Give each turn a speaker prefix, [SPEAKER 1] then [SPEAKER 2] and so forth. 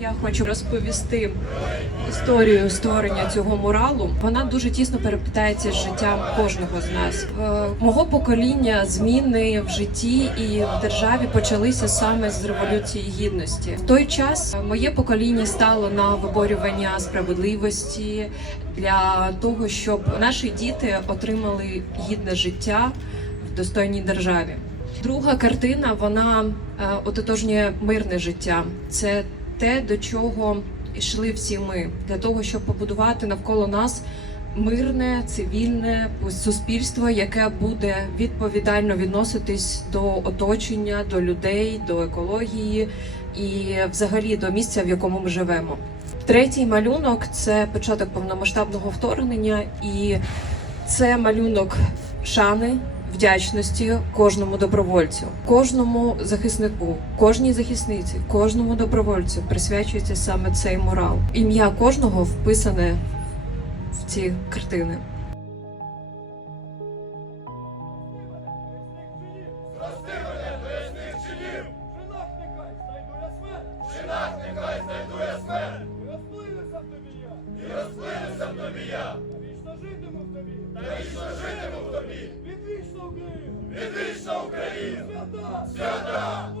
[SPEAKER 1] Я хочу розповісти історію створення цього муралу. Вона дуже тісно переплітається з життям кожного з нас. Е, Мого покоління зміни в житті і в державі почалися саме з революції гідності. В той час моє покоління стало на виборювання справедливості для того, щоб наші діти отримали гідне життя в достойній державі. Друга картина вона е, ототожнює мирне життя. Це те, до чого йшли всі ми, для того, щоб побудувати навколо нас мирне, цивільне суспільство, яке буде відповідально відноситись до оточення, до людей, до екології і взагалі до місця, в якому ми живемо. Третій малюнок це початок повномасштабного вторгнення, і це малюнок шани, вдячності кожному добровольцю, кожному захиснику, кожній захисниці, кожному добровольцю присвячується саме цей морал. Ім'я кожного вписане в ці картини. Вічно житиму в тобі! Та вічно Santa! Santa!